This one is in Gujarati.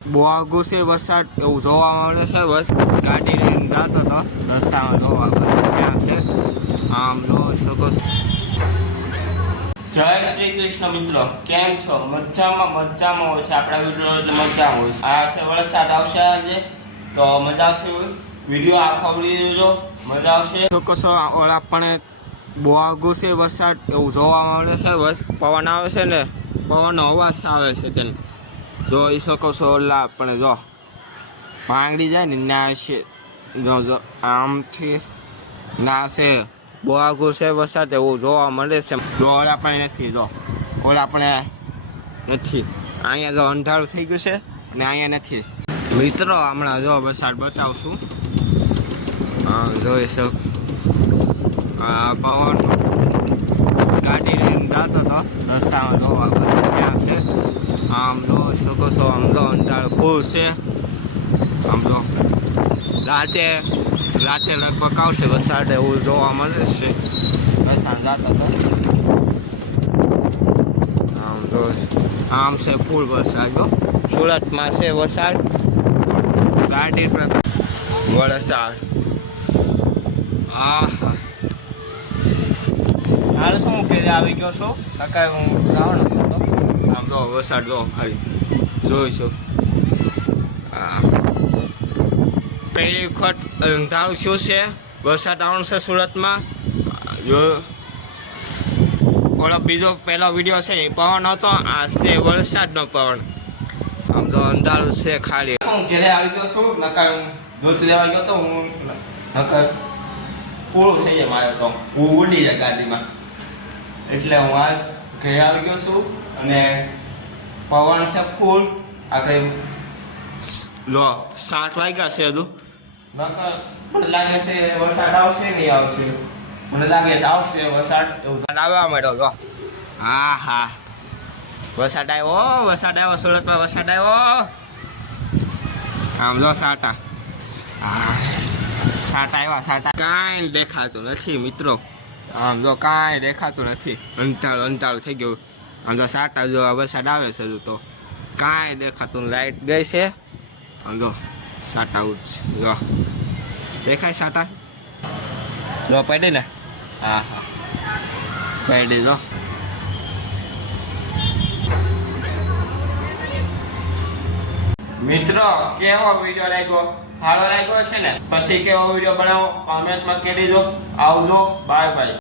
બહુ આગું છે વરસાદ એવું જોવા મળે છે. બસ ગાડી લઈને જતો હતો રસ્તામાં જોવા વરસાદ ક્યાં છે આમ જોઈ શકો છો. જય શ્રી કૃષ્ણ મિત્રો, કેમ છો? મજામાં હોય છે. આપણા વિડીયો એટલે મજામાં હોય છે. આ છે વરસાદ આવશે આજે તો મજા આવશે. વિડીયો આખો વિડીયો જો મજા આવશે. શકો છો ઓલા પણ બહુ આગું છે વરસાદ એવું જોવા મળે છે. બસ પવન આવે છે ને પવનનો અવાજ આવે છે તેને જોઈ શકો છો. ઓલા પણ જો માંગડી જાય ને ના છે જો આમથી ના છે બહુ આગું છે વરસાદ એવું જોવા મળે છે. જો ઓલા પણ નથી, જો ઓલા પણ નથી. અહીંયા જો અંધારું થઈ ગયું છે ને અહીંયા નથી. મિત્રો હમણાં જો વરસાદ બતાવશું. હા જોઈ શકો. પવન ગાડી લઈને જતો હતો રસ્તામાં જોવા વરસાદ ક્યાં છે આમ જોઈ શકો છો. આમ તો અંધારું ફૂલ છે. આમ તો રાતે લગભગ આવશે વરસાદ એવું જોવા મળે છે. વરસાદ જતો હતો આમ તો આમ છે ફૂલ વરસાદ. જો સુરતમાં છે વરસાદ, ગાડી પર વરસાદ. હા હાલ શું ઘરે આવી ગયો છું કાકા, હું જવાનો છું તો આમ જો વરસાદ જો ખાલી જોઈશું. હા પહેલી વખત અંધારું શું છે વરસાદ આવવાનો છે સુરતમાં. જો ઓલો બીજો પહેલો વિડીયો છે એ પવન હતો, આ છે વરસાદનો પવન. આમ તો અંધારું છે ખાલી. હું ઘરે આવી ગયો છું નકર હું દૂધ લેવા ગયો તો હું નકર પૂરું થઈ જાય મારે તો હું ઉડી જાય ગાડીમાં. એટલે હું આજ ઘરે આવી ગયો છું અને પવન છે ફૂલ. આખરે લો 7 વાગ્યા છે હજુ. નકર મને લાગે છે વરસાદ આવશે નહીં આવશે. મને લાગે છે આવશે વરસાદ. એવું આવવા માંડ્યો જો. હા વરસાદ આવ્યો સુરતમાં વરસાદ આવ્યો. આમ જો સાટા. હા સાટા આવ્યા. કાંઈ દેખાતું નથી મિત્રો. આમ જો કાંઈ દેખાતું નથી. અંધારું થઈ ગયું. આમ તો સાટા જો વરસાદ આવે છે હજુ તો કાંઈ દેખાતું. લાઈટ ગઈ છે. આમ જો સાટા ઉઠ જો દેખાય સાટા જો પડી ને. હા પડી જો. મિત્રો કેવો વિડીયો લાગ્યો? સારો લાગ્યો છે ને? પછી કેવો વિડીયો બનાવો કોમેન્ટમાં કહી દેજો. આવજો, બાય બાય.